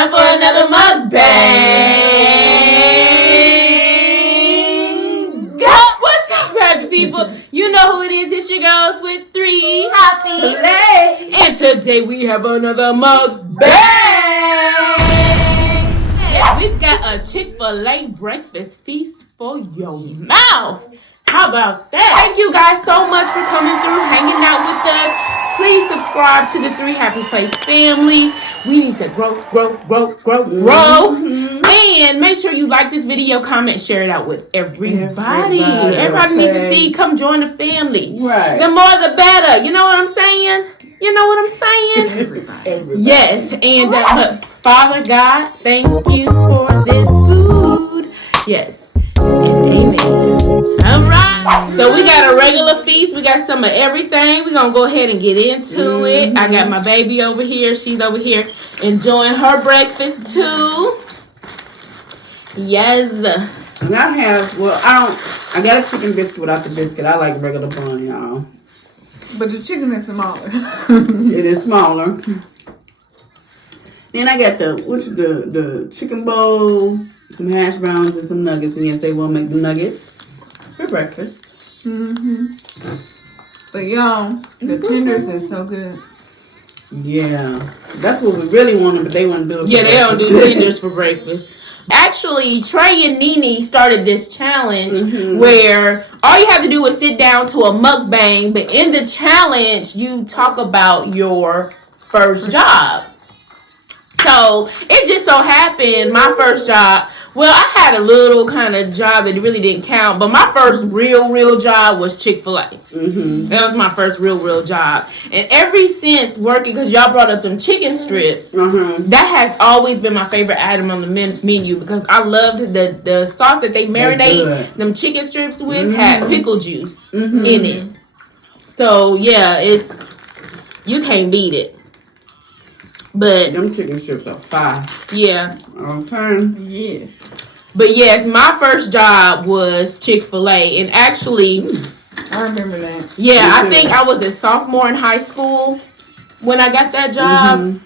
time for another MUKBANG. What's up, happy people? You know who it is. It's your girls with 3 happy days. And today we have another MUKBANG. Yes, we've got a Chick-Fil-A breakfast feast for your mouth. How about that? Thank you guys so much for coming through, hanging out with us. Please subscribe to the 3 Happy Place family. We need to grow. And make sure you like this video, comment, share it out with everybody. Everybody needs to see, come join the family. Right. The more the better. You know what I'm saying? Everybody. Yes. And Father God, thank you for this food. Yes. And amen. All right. So we got a regular feast. We got some of everything. We're going to go ahead and get into it. I got my baby over here. She's over here enjoying her breakfast too. Yes. And I have, I got a chicken biscuit without the biscuit. I like regular bun, y'all. But the chicken is smaller. It is smaller. Then I got the chicken bowl, some hash browns, and some nuggets. And yes, they will make the nuggets for breakfast. But y'all, the tenders is so good. Yeah, that's what we really wanted, but they want to do it. Yeah, they don't do tenders for breakfast. Actually, Trey and Nene started this challenge where all you have to do is sit down to a mukbang, but in the challenge, you talk about your first job. So, it just so happened, my first job, well, I had a little kind of job that really didn't count, but my first real job was Chick-Fil-A. That was my first real job. And ever since working, because y'all brought up them chicken strips, that has always been my favorite item on the menu because I loved the sauce that they marinate them chicken strips with had pickle juice in it. So, yeah, you can't beat it. But them chicken strips are fire. Yeah. Okay. Yes. But yes, my first job was Chick-Fil-A, and actually, I remember that. Yeah, I think I was a sophomore in high school when I got that job.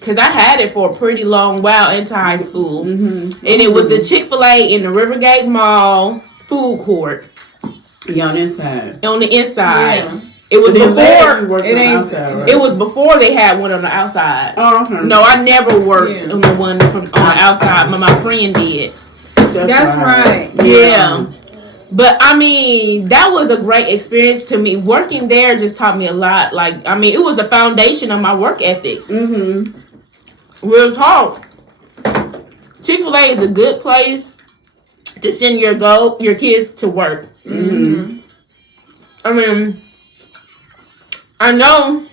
Cause I had it for a pretty long while into high school, and it was the Chick-Fil-A in the Rivergate Mall food court. Yeah, on the inside. On the inside. Yeah. It was It was before they had one on the outside. Oh, okay. No, I never worked on the one on the outside, but my friend did. That's right. Yeah. But I mean, that was a great experience to me. Working there just taught me a lot. Like, I mean, it was the foundation of my work ethic. Real talk. Chick-fil-A is a good place to send your kids to work. I mean, I know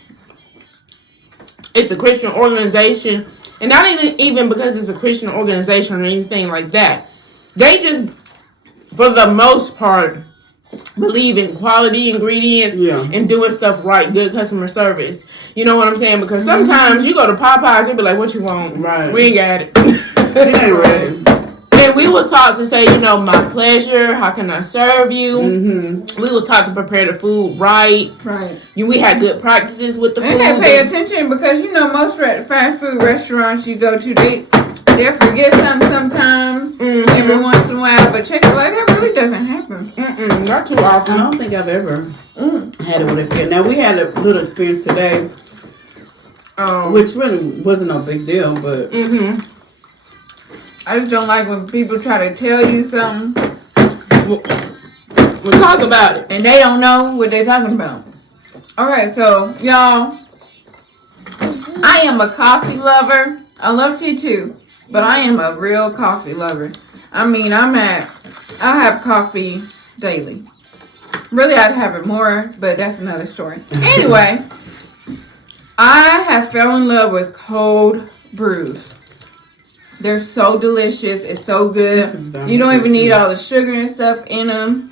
it's a Christian organization, and not even because it's a Christian organization or anything like that. They just, for the most part, believe in quality ingredients and doing stuff right, good customer service. You know what I'm saying? Because sometimes you go to Popeyes, they be like, "What you want? Right. We ain't got it." It ain't ready. And we was taught to say, my pleasure, how can I serve you? We was taught to prepare the food right. Right. We had good practices with the food. And they pay attention because, most fast food restaurants you go to, they'll forget something sometimes, every once in a while. But Chick-fil-A, that really doesn't happen. Not too often. I don't think I've ever had it with a fit. Now, we had a little experience today, which really wasn't a big deal, but... I just don't like when people try to tell you something. We'll talk about it. And they don't know what they're talking about. Alright, so, y'all. I am a coffee lover. I love tea too. But I am a real coffee lover. I mean, I have coffee daily. Really, I'd have it more, but that's another story. Anyway, I have fell in love with cold brews. They're so delicious. It's so good. You don't even need all the sugar and stuff in them.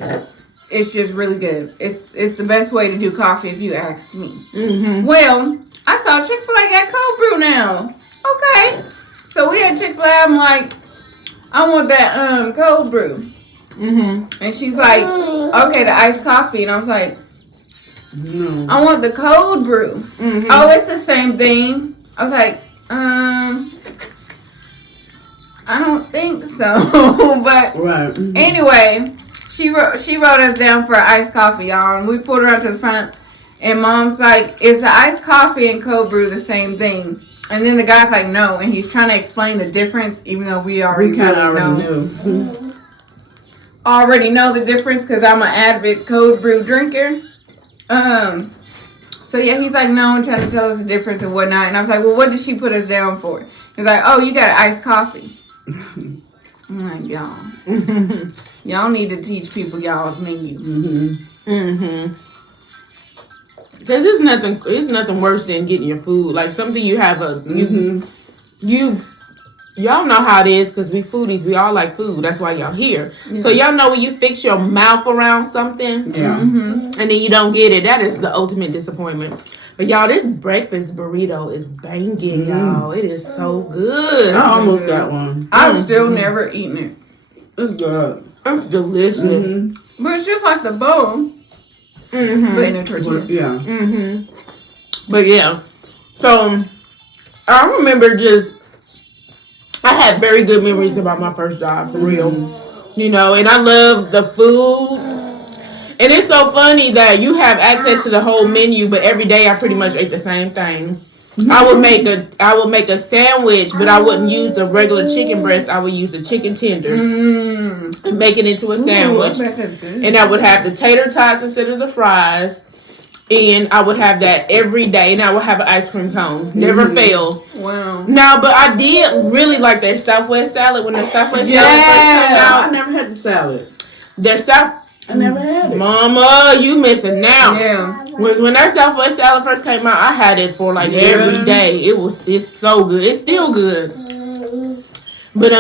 It's just really good. It's the best way to do coffee if you ask me. Well, I saw Chick-fil-A got cold brew now. Okay. So we had Chick-fil-A. I'm like, I want that cold brew. And she's like, okay, the iced coffee. And I was like, I want the cold brew. Oh, it's the same thing. I was like, So, but Right. anyway, she wrote us down for iced coffee, y'all, and we pulled her out to the front. And Mom's like, "Is the iced coffee and cold brew the same thing?" And then the guy's like, "No," and he's trying to explain the difference, even though we already already know the difference because I'm an avid cold brew drinker. So yeah, he's like, "No," and trying to tell us the difference and whatnot. And I was like, "Well, what did she put us down for?" He's like, "Oh, you got iced coffee." I'm like, y'all, y'all need to teach people y'all's menu. Because it's nothing worse than getting your food. Like something you have y'all know how it is because we foodies, we all like food. That's why y'all here. Yeah. So y'all know when you fix your mouth around something and then you don't get it, that is the ultimate disappointment. But y'all, this breakfast burrito is banging, y'all. It is so good. I almost got one. I've still never eaten it. It's good. It's delicious. But it's just like the bowl. But in a tortilla. Yeah. But yeah. So I remember I had very good memories about my first job, for real. You know, and I love the food. And it's so funny that you have access to the whole menu, but every day I pretty much ate the same thing. I would make a sandwich, but I wouldn't use the regular chicken breast. I would use the chicken tenders and make it into a sandwich. And I would have the tater tots instead of the fries. And I would have that every day. And I would have an ice cream cone. Never failed. Wow. No, but I did really like their Southwest salad when their Southwest salad first came out. I never had the salad. I never had it. Mama, you missing out. Yeah. When that Southwest salad first came out, I had it for like every day. It's so good. It's still good. But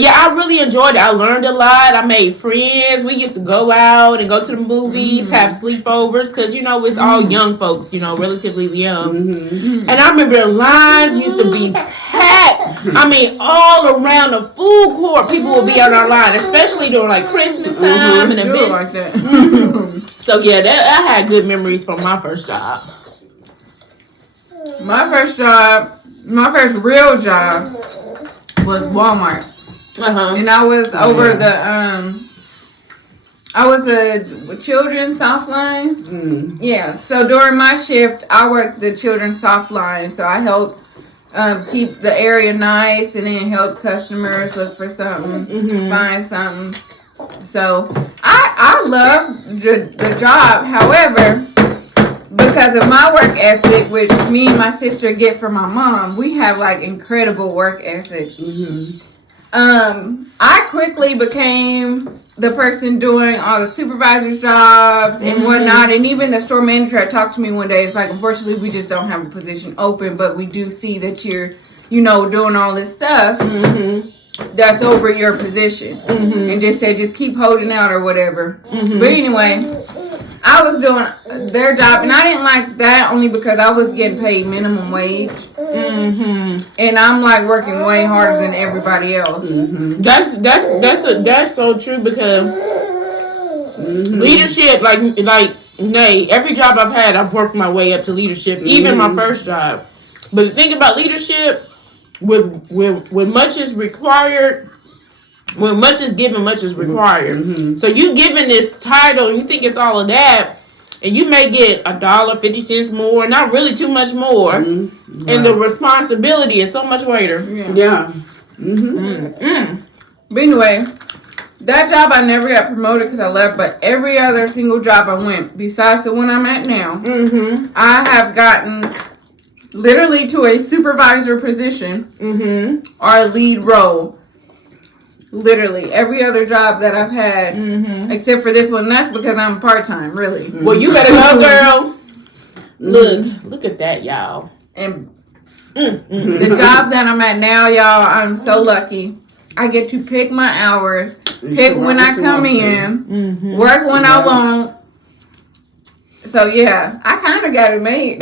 yeah, I really enjoyed it. I learned a lot. I made friends. We used to go out and go to the movies, have sleepovers, because you know it's all young folks, you know, relatively young. And I remember the lines used to be packed. I mean, all around the food court, people would be on our line, especially during like Christmas time and a bit like that. So yeah, I had good memories from my first job. My first real job was Walmart. And I was over I was a children's soft line. Yeah, so during my shift, I worked the children's soft line. So I helped keep the area nice and then help customers look for something, find something. So I love the job. However, because of my work ethic, which me and my sister get from my mom, we have like incredible work ethic. I quickly became the person doing all the supervisor's jobs and whatnot, and even the store manager had talked to me one day. It's like, unfortunately, we just don't have a position open, but we do see that you're, you know, doing all this stuff that's over your position, and just said just keep holding out or whatever. But anyway, I was doing their job, and I didn't like that only because I was getting paid minimum wage, and I'm like working way harder than everybody else. That's so true because leadership, like every job I've had, I've worked my way up to leadership, even my first job. But the thing about leadership, with much is required. When much is given, much is required. So you given this title and you think it's all of that, and you may get $1.50 more, not really too much more, and the responsibility is so much greater. But anyway, that job I never got promoted because I left, but every other single job I went, besides the one I'm at now, I have gotten literally to a supervisor position or a lead role. Literally every other job that I've had, except for this one. That's because I'm part-time, really. Well, you better go, girl. Look at that, y'all. And the job that I'm at now, y'all, I'm so lucky. I get to pick my hours, pick when I come in, work when I want. So yeah, I kind of got it made.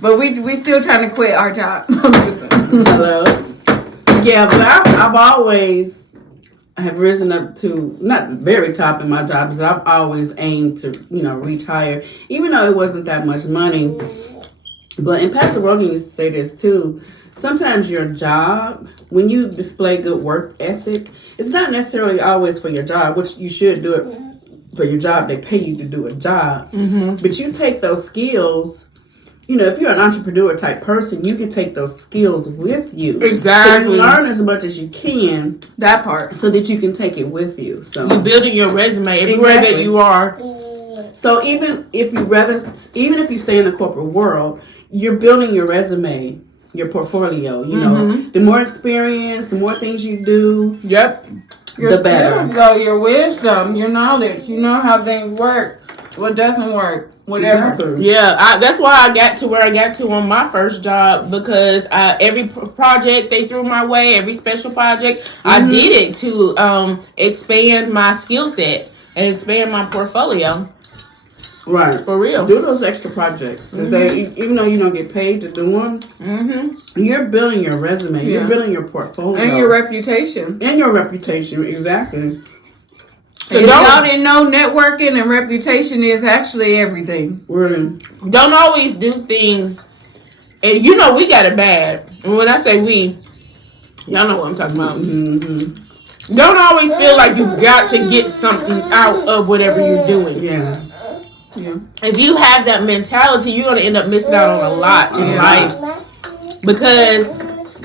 But we still trying to quit our job. Hello. Yeah, but I've always have risen up to, not very top in my job, because I've always aimed to, you know, retire, even though it wasn't that much money. But, and Pastor Rogan used to say this too. sometimes your job, when you display good work ethic, it's not necessarily always for your job, which you should do it for your job. They pay you to do a job. But you take those skills, if you're an entrepreneur type person, you can take those skills with you. Exactly. So you learn as much as you can. That part. So that you can take it with you. So you're building your resume everywhere that you are. So even if you stay in the corporate world, you're building your resume, your portfolio. The more experience, the more things you do. Yep. Your the better. skills, though, your wisdom, your knowledge. You know how things work, what doesn't work, whatever. Exactly. Yeah, that's why I got to where I got to on my first job, because every project they threw my way, every special project, I did it to expand my skill set and expand my portfolio. Right. For real. Do those extra projects. Even though you don't get paid to do them, you're building your resume. Yeah. You're building your portfolio. And your reputation. Exactly. So if y'all didn't know, networking and reputation is actually everything. Really. Don't always do things, and we got it bad. And when I say we, y'all know what I'm talking about. Don't always feel like you got to get something out of whatever you're doing. Yeah. If you have that mentality, you're going to end up missing out on a lot in life. Because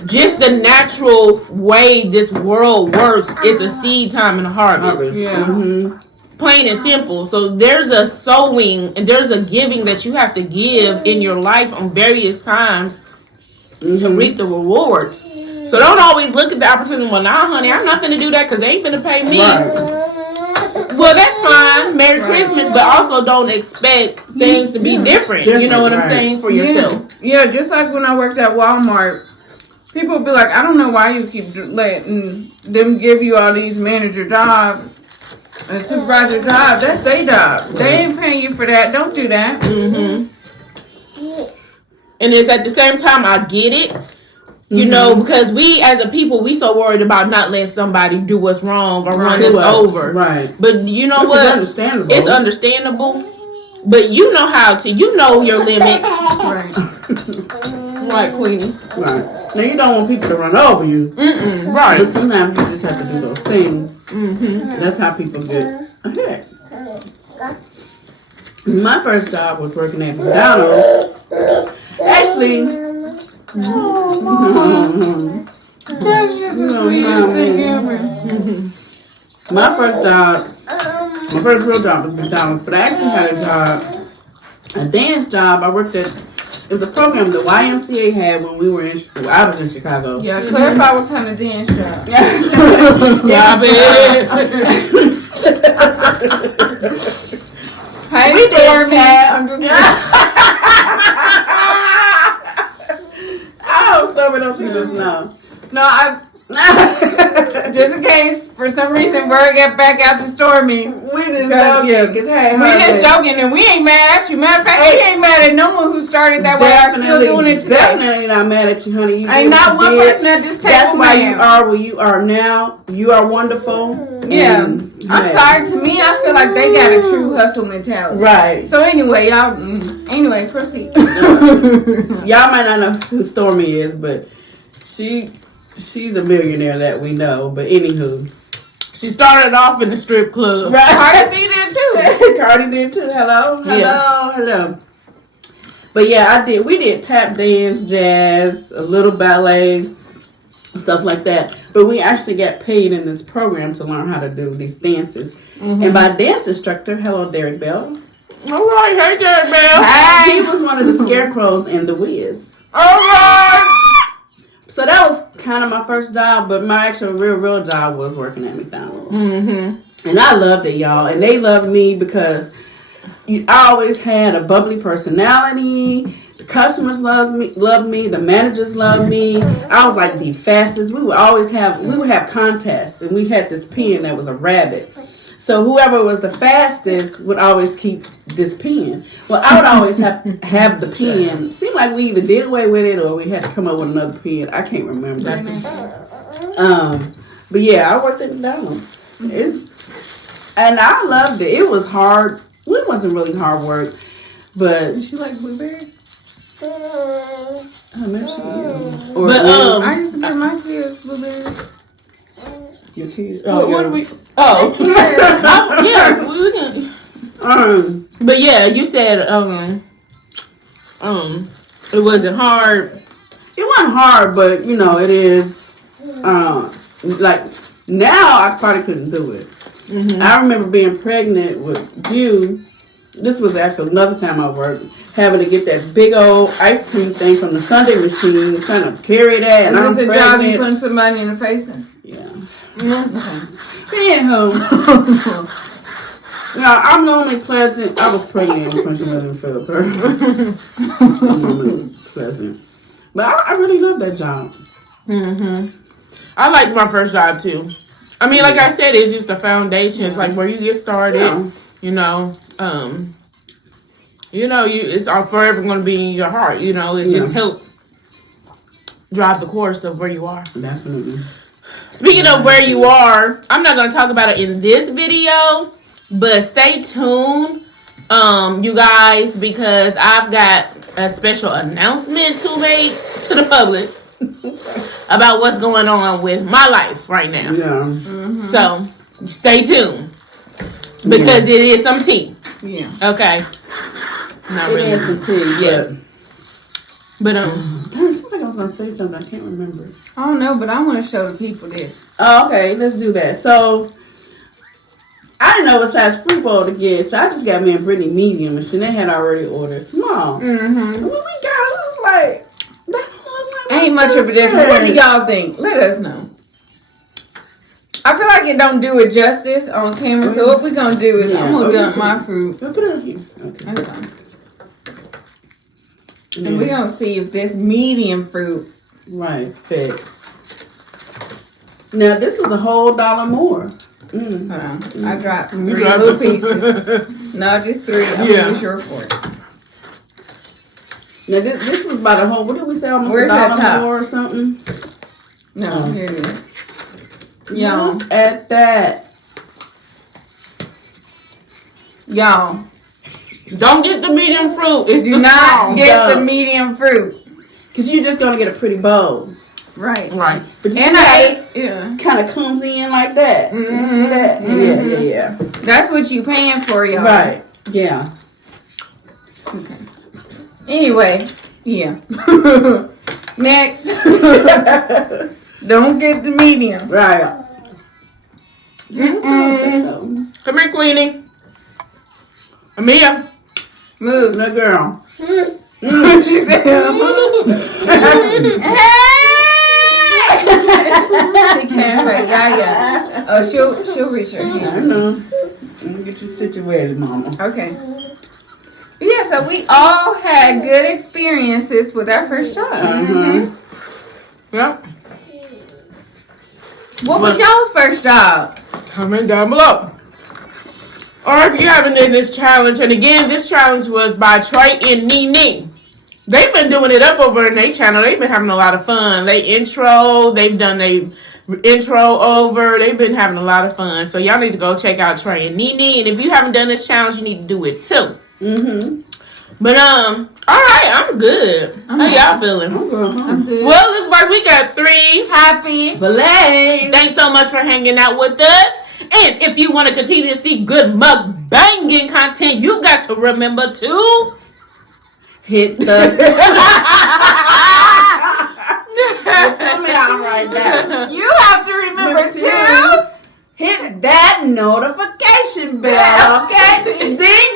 just the natural way this world works is a seed time and a harvest. Yeah. Plain and simple. So there's a sowing and there's a giving that you have to give in your life on various times to reap the rewards. So don't always look at the opportunity. Well, nah, honey, I'm not going to do that because they ain't going to pay me. Right. Well, that's fine. Merry Christmas, but also don't expect things to be different. You know what I'm saying? For yourself. Yeah, just like when I worked at Walmart, people would be like, I don't know why you keep letting them give you all these manager jobs and supervisor jobs. That's their job. They ain't paying you for that. Don't do that. And it's at the same time, I get it. Because we as a people, we so worried about not letting somebody do what's wrong or run us over. Right. But you know Which what? is understandable. It's understandable. But you know how to. You know your limits. Right. Right, Queenie. Right. Now, you don't want people to run over you. Right. But sometimes you just have to do those things. That's how people get ahead. My first job was working at McDonald's. Actually... That's just the sweetest thing ever. My first real job was McDonald's, but I actually had a dance job. I worked at, it was a program the YMCA had when I was in Chicago. Yeah, clarify what kind of dance job. Stop it. Hey, We did Stormy. tap. Oh, Stormy don't see this now. No, just in case, for some reason, Bird got back out to Stormy. We just joking. We just joking, and we ain't mad at you. Matter of fact, we ain't mad at no one who started that way. I'm still doing it today. Definitely not mad at you, honey. You ain't not one person at this table. That's why you are where you are now. You are wonderful. Yeah. I'm sorry. To me, I feel like they got a true hustle mentality. Right. So anyway, y'all. Anyway, proceed. Y'all might not know who Stormy is, but she's a millionaire that we know. But anywho, She started off in the strip club. right. Cardi B did too. Cardi did too. Hello. Yeah. But yeah, we did tap dance, jazz, a little ballet, stuff like that. But we actually got paid in this program to learn how to do these dances. And my dance instructor, hello, Derek Bell. All right, hey, Derek Bell. Hey. He was one of the scarecrows in The Wiz. All right. So that was kind of my first job, but my actual real job was working at McDonald's. And I loved it, y'all. And they loved me because I always had a bubbly personality. The customers loved me. The managers loved me. I was like the fastest. We would have contests, and we had this pen that was a rabbit. So whoever was the fastest would always keep this pen. Well, I would always have the pen. Seemed like we either did away with it or we had to come up with another pen. I can't remember. But yeah, I worked at McDonald's. And I loved it. It was hard. It wasn't really hard work, but Did you like blueberries? Oh, maybe she is. Or But I used to put my kids blueberries. your kids. what do we? Oh, yeah, we can. But yeah, you said it wasn't hard. It wasn't hard, but you know, it is. Like now, I probably couldn't do it. Mm-hmm. I remember being pregnant with you. This was actually another time I worked, having to get that big old ice cream thing from the Sunday machine, trying to carry that. And I'm the pregnant. job you putting somebody in the face in? Yeah. Mm-hmm. Anywho. Yeah, I'm normally pleasant. I was pregnant when Punch Mother fell apart. I'm normally pleasant. But I really love that job. Mm-hmm. I liked my first job too. I mean, like I said, it's just a foundation. It's like where you get started. Yeah. It's forever going to be in your heart. You know, it just help drive the course of where you are. Definitely. Speaking of where you are, I'm not going to talk about it in this video, but stay tuned, you guys, because I've got a special announcement to make to the public about what's going on with my life right now. Yeah. Mm-hmm. So stay tuned because it is some tea. Yeah. Okay. Not it really. Is some tea. Yeah. But somebody was gonna say something. I can't remember. I don't know, but I want to show the people this. Oh, okay. Let's do that. So I didn't know what size fruit bowl to get, so I just got me and Brittany medium, and Shanae had already ordered small. Mm-hmm. And when we got it, I was like, that don't look like ain't much of a difference. What do y'all think? Let us know. I feel like it don't do it justice on camera, so what we gonna do is I'm gonna dump my fruit. Put it on here. Okay. And we're gonna see if this medium fruit fits. Now this was a whole $1 more. Hold on. I dropped 3 little pieces. No, just 3. I'm gonna be sure for it. Now this was about a whole. What did we say? Almost $1 more or something. No, here it is. Y'all, look at that. Y'all, don't get the medium fruit. It's do not get the medium fruit. Because you're just going to get a pretty bowl. Right. But you see how it kind of comes in like that. Mm-hmm. You see that? Mm-hmm. Yeah. That's what you paying for, y'all. Right. Yeah. Okay. Anyway, yeah. Next. Don't get the medium. Right. Come here, Queenie. Amia. Move. Good girl. She said, She can't hurt Yaya. Oh, she'll reach her hand. I know. Let me get you situated, Mama. Okay. Yeah, so we all had good experiences with our first job. Mm-hmm. Yep. What was y'all's first job? Comment down below. Or if you haven't done this challenge, and again, this challenge was by Trey and Nene. They've been doing it up over in their channel. They've been having a lot of fun. They've done their intro over. They've been having a lot of fun. So y'all need to go check out Trey and Nene. And if you haven't done this challenge, you need to do it too. Mm-hmm. But all right, I'm good. How y'all feeling? I'm good. Well, looks like we got 3 happy Blaze. Thanks so much for hanging out with us. And if you want to continue to see good mukbanging content, you got to remember to hit the right now. You have to remember to hit that notification bell, okay? Ding